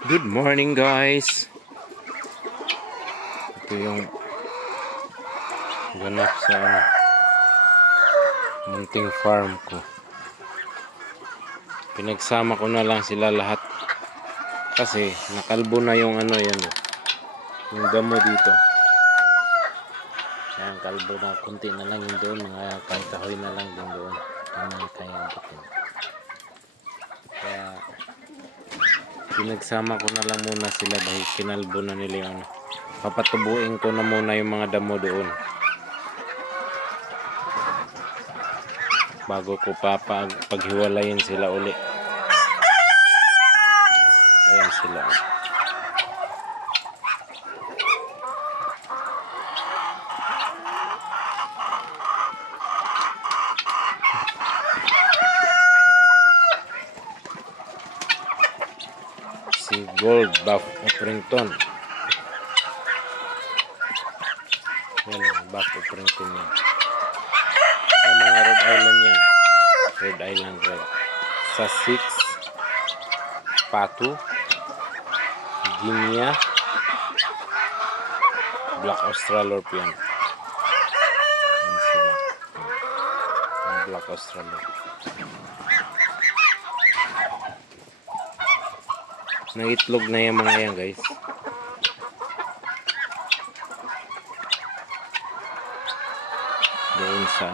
Good morning guys. Ito yung ganap sa munting farm ko. Pinagsama ko na lang sila lahat kasi nakalbo na yung yan, yung damo dito. Kaya kalbo na, kunti na lang yung doon, mga kahoy na lang din doon. Kaya pinagsama ko na lang muna sila dahil kinalbo na nila yung papatubuin ko na muna yung mga damo doon bago ko paghiwalayin sila uli. Ayan sila. Si Gold Buff Apprington. Yan, Buff Apprington yan. Yung mga Rhode Island yan. Rhode Island Red. Sussex, Patu, Guinea, Black Australorpian. Yan sila. Black Australorpian. Nangitlog na yung mga yan guys. Doon sa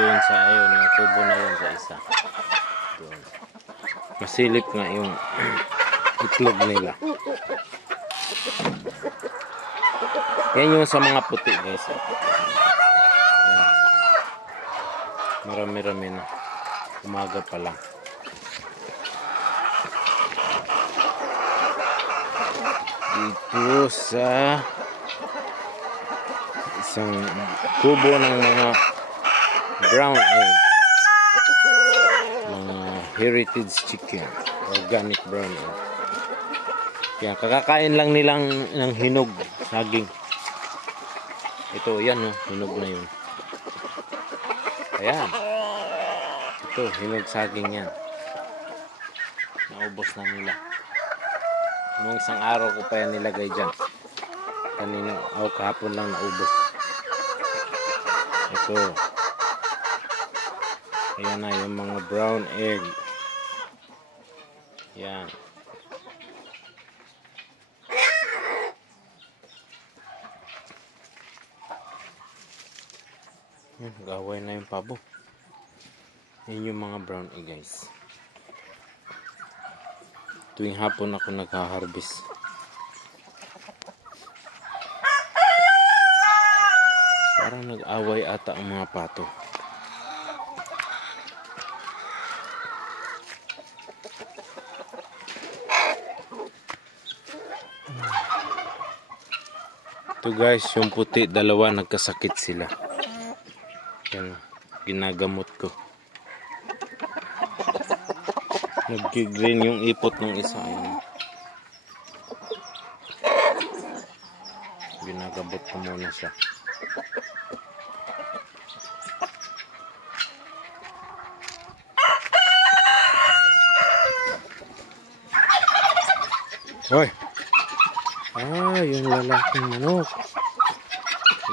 doon sa ayun, yung kubo na yun sa isa. Doon. Masilip nga yung itlog nila. Yan yung sa mga puti guys. Yan. Marami-rami na. Umaga pa lang. Dito sa isang kubo ng mga brown egg, mga heritage chicken, organic brown egg. Kaya kakakain lang nilang ng hinog, saging. Ito, yan hinog na yun. Ayan. Ito, hinog saging yan. Naubos na nila. Nung isang araw ko pa yan nilagay dyan. Kanina, kahapon lang naubos. Ito. Ayan na yung mga brown egg. Yan. Gaway na yung pabo. Yan yung mga brown egg guys. Tuwing hapon ako nagha-harvest. Parang nag-away ata ang mga pato. Ito guys, yung puti, dalawa nagkasakit sila. Yan, ginagamot ko. Nag-green yung ipot ng isa. Ayan. Ginagabot ko muna siya. Hoy! Yung lalaking manok.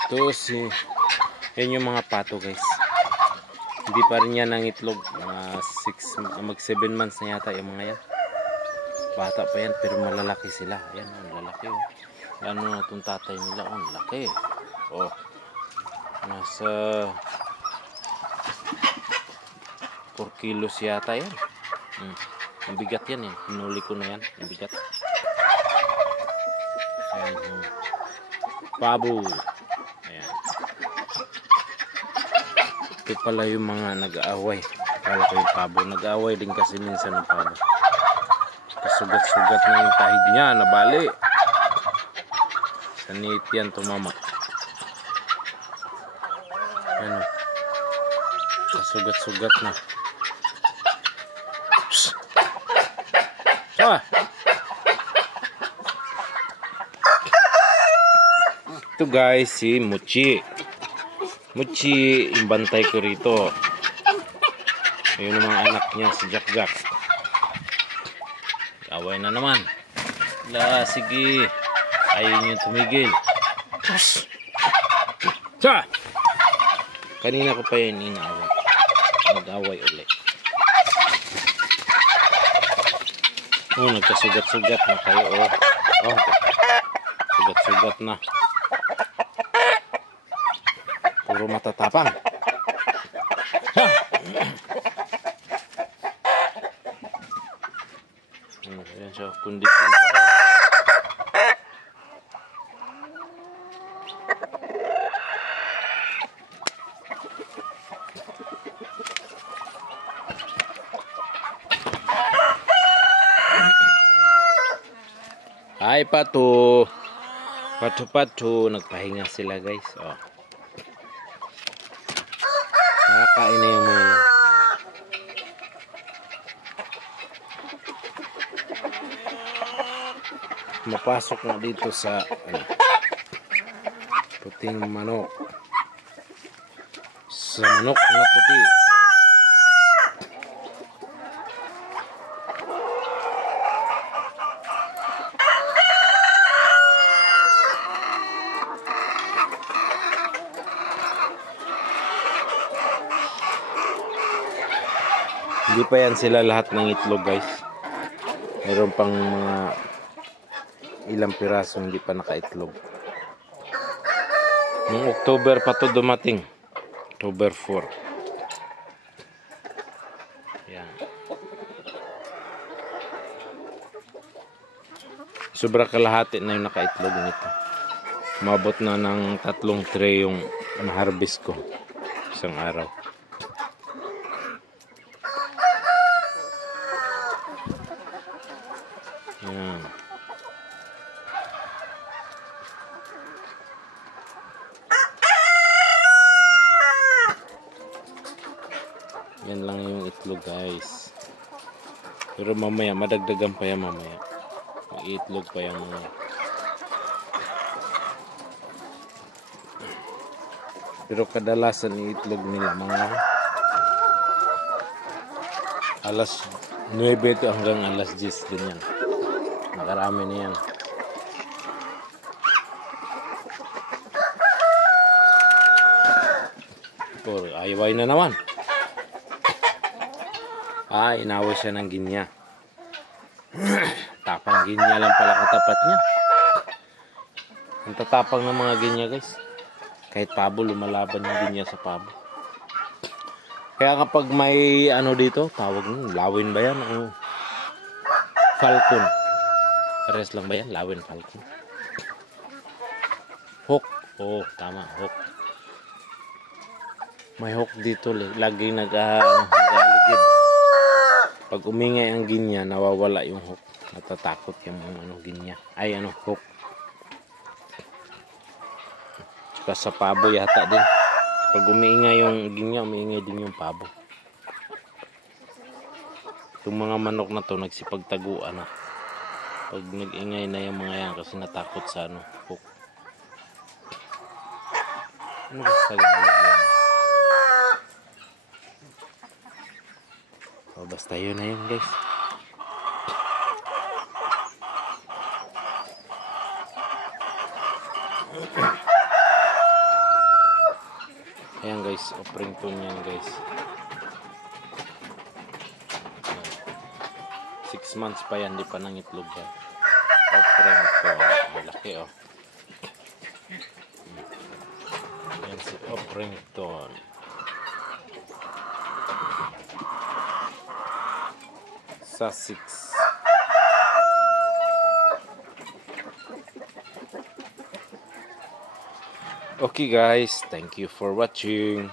Ito yan yung mga pato guys. Hindi pa rin yan ang itlog. Mag 7 months na yata yung mga yan. Bata pa yan pero malalaki sila. Ayan, lalaki Ano na itong tatay nila? Laki. Nasa 4 kilos yata yan. Ang bigat yan Hinuli ko na yan. Ang bigat. Ayan. Pabo. Ayan. Ito pala yung mga nag-aaway. Kala ko yung pabo. Nag-aaway din kasi minsan ng pabo. Kasugat-sugat na yung tahid niya. Nabali. Sanit yan tumama. Ayan. Kasugat-sugat na. Ito guys, si Muchi. Muchi, yung bantay ko rito. Ayun ang mga anak niya, si Jack Jack. Nag-away na naman. La, sige. Ayaw nyo tumigil. Sa! Kanina ko pa yun inaaway. Nag-away ulit. Oh, nagkasugat-sugat na kayo. Oh, sugat-sugat na. Puro matatapang. Ha! Ayan siya, kondisyon pa. Ay, pato. Pato-pato. Nagpahinga sila, guys. Oh. Nakakain na yung mga... Mapasok na dito sa puting manok. Sa manok na puti. Hindi pa yan sila lahat ng itlog, guys. Meron pang mga ilang piraso hindi pa nakaitlog. Noong October pa to dumating. October 4. Yan. Sobra kalahati na yung nakaitlog nito. Mabot na ng 3 tray yung harvest ko isang araw. Yan. Yan lang yung itlog, guys. Pero mamaya madagdagan pa yan mamaya. May itlog pa yan mamaya. Pero kadalasan yung itlog nila mga alas 9 ito hanggang alas 10 din yan. Nakarami na yan. Oh, ayaway na naman. Inaway siya ng ginya. Tapang ginya lang pala katapat niya. Ang tatapang ng mga ginya, guys. Kahit pabo, lumalaban yung ginya sa pabo. Kaya kapag may ano dito, tawag nun, lawin ba yan? Falcon. Pares lang ba yan? Lawin, falcon. Hook. Oh, tama, hook. May hook dito. Lagi nag-aligid. Pag umingay ang ginya, nawawala yung hook. Natatakot yung ginya. Ay, hook. Tsaka sa pabo yata din. Pag umiingay yung ginya, umiingay din yung pabo. Itong mga manok na to, nagsipagtaguan na. Pag nag-ingay na yung mga yan, kasi natakot sa hook. Ano ba sa Tagalog yan? O, basta yun na yun, guys. Ayan, guys, offering tone yan, guys. 6 months pa yan, di pa nang itlog yan. Offering tone, malaki, oh. Ayan si offering tone. Sussex. Okay, guys, thank you for watching.